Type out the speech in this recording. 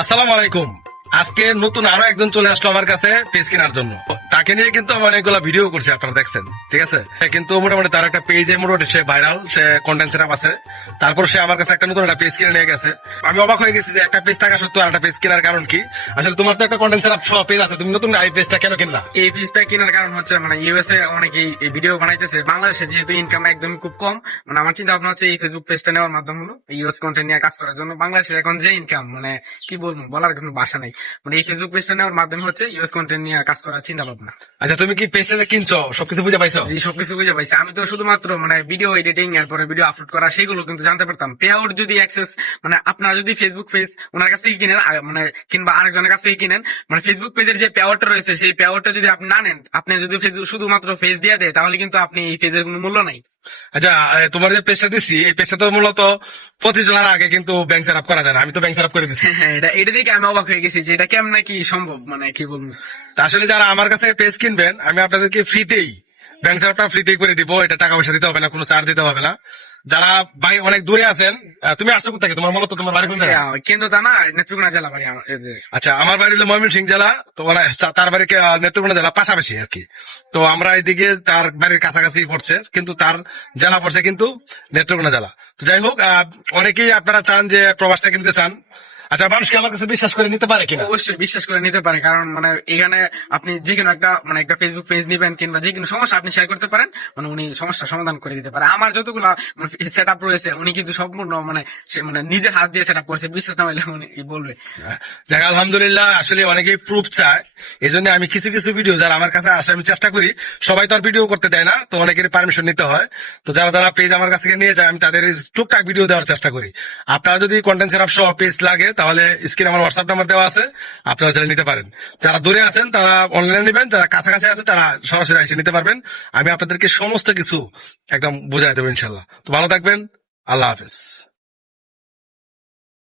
আসসালামু আলাইকুম। আজকে নতুন আরো একজন চলে আসলো আমার কাছে পেজ কেনার জন্য। তাকে নিয়ে কিন্তু আমি অনেকগুলো ভিডিও করছি, আপনারা দেখছেন, ঠিক আছে। কিন্তু মোটামুটি তার একটা পেজে মোটামুটি সে ভাইরাল, সে কন্টেন্ট সেটআপ আছে। তারপর সে আমার কাছে একটা নতুন একটা পেজ কিনে নিয়ে গেছে। আমি অবাক হয়ে গেছি যে একটা পেজ থাকা সত্ত্বেও আর একটা পেজ কেনার কারণ কি। আসলে তোমার তো একটা কন্টেন্ট সেটআপ পেজ আছে, তুমি নতুন এই পেজটা কেন কিনলা? এই পেজটা কেনার কারণ হচ্ছে ইউএসএ অনেকেই এই ভিডিও বানাইতেছে, বাংলাদেশে যেহেতু ইনকাম একদম খুব কম, আমার চিন্তা ভাবনা হচ্ছে এই ফেসবুক পেজটা নেওয়ার মাধ্যম হলো ইউএস কন্টেন্ট নিয়ে কাজ করার জন্য। বাংলাদেশের এখন যে ইনকাম কি বলবো, বলার কোনো ভাষা নাই। এই ফেসবুক পেজটা নেওয়ার মাধ্যমে হচ্ছে ইউএস কন্টেন্ট নিয়ে কাজ করার চিন্তা ভাবনা। আচ্ছা, তুমি কি পেজটা কিনছো, সবকিছু বুঝে পাইছো? জি, সবকিছু বুঝে পাইছি। আমি তো শুধুমাত্র ভিডিও এডিটিং, এরপরে ভিডিও আপলোড করা, সেগুলো কিন্তু জানতে পারতাম। পে আউট যদি অ্যাক্সেস আপনারা যদি ফেসবুক পেজ ওনার কাছ থেকে কিনেন, কিংবা আরেকজনের কাছ থেকে কিনেন, ফেসবুক পেজের যে পে আউটটা রয়েছে সেই পে আউটটা যদি আপনি না নেন, আপনি যদি শুধুমাত্র ফেজ দিয়ে দেয়, তাহলে কিন্তু আপনি এই পেজের কোনো মূল্য নাই। আচ্ছা, তোমার যে পেজটা দিচ্ছি, এই পেজটা তো মূলত 25 জনের আগে কিন্তু ব্যাংক সেটআপ করা যায় না। আমি তো ব্যাংক সেটআপ করে দিচ্ছি। হ্যাঁ, এটা দেখে আমি অবাক হয়ে গেছি যে এটা কেমন কি সম্ভব, কি বলবো। তা আসলে যারা আমার কাছে পেজ কিনবেন, আমি আপনাদেরকে ফ্রিতেই ব্যাংক সেটআপটা ফ্রিতেই করে দিব। এটা টাকা পয়সা দিতে হবে না, কোনো চার্জ দিতে হবে না। যারা ভাই অনেক দূরে আছেন, তুমি আসছো কোথা, তোমার মূলত তোমার বাড়ি কোন জায়গায়? কিন্তু তা না, নেত্রকোনা জেলা বাড়ি এদের। আচ্ছা, আমার বাড়ি হলো ময়মনসিংহ জেলা, তো তার বাড়ি নেত্রকোনা জেলা পাশাপাশি আর কি। তো আমরা এদিকে তার বাড়ির কাছাকাছি পড়ছে, কিন্তু তার জেলা পড়ছে কিন্তু নেত্রকোনা জেলা। তো যাই হোক, অনেকেই আপনারা চান যে প্রবাস থেকে নিতে চান। আচ্ছা, মানুষকে আমার কাছে বিশ্বাস করে নিতে পারে কিনা? অবশ্যই বিশ্বাস করে নিতে পারে, কারণ এখানে আপনি যে কোনো একটা ফেসবুক পেজ নিবেন, কিংবা যে কোনো সমস্যা আপনি শেয়ার করতে পারেন, উনি সমস্যা সমাধান করে দিতে পারে। আমার যতগুলা সেট আপ রয়েছে, উনি কিন্তু সম্পূর্ণ নিজের হাত দিয়ে সেট আপ করছে। বিশ্বাস না হলে উনি বলবে। যাক, আলহামদুলিল্লাহ। আসলে অনেকেই প্রুফ চায়, এই জন্য আমি কিছু কিছু ভিডিও যারা আমার কাছে আসে আমি চেষ্টা করি। সবাই তো আর ভিডিও করতে দেয় না, তো অনেকের পারমিশন নিতে হয়। তো যারা যারা পেজ আমার কাছ থেকে নিয়ে যায়, আমি তাদের টুকটাক ভিডিও দেওয়ার চেষ্টা করি। আপনারা যদি কন্টেন্ট সেটআপ সহ পেজ লাগে, তাহলে স্ক্রিনে আমার হোয়াটসঅ্যাপ নাম্বার দেওয়া আছে, আপনারা চাইলে নিতে পারেন। যারা দূরে আছেন তারা অনলাইনে নেবেন, যারা কাছাকাছি আছে তারা সরাসরি এসে নিতে পারবেন। আমি আপনাদেরকে সমস্ত কিছু একদম বোঝাই দেবো ইনশাল্লাহ। তো ভালো থাকবেন, আল্লাহ হাফেজ।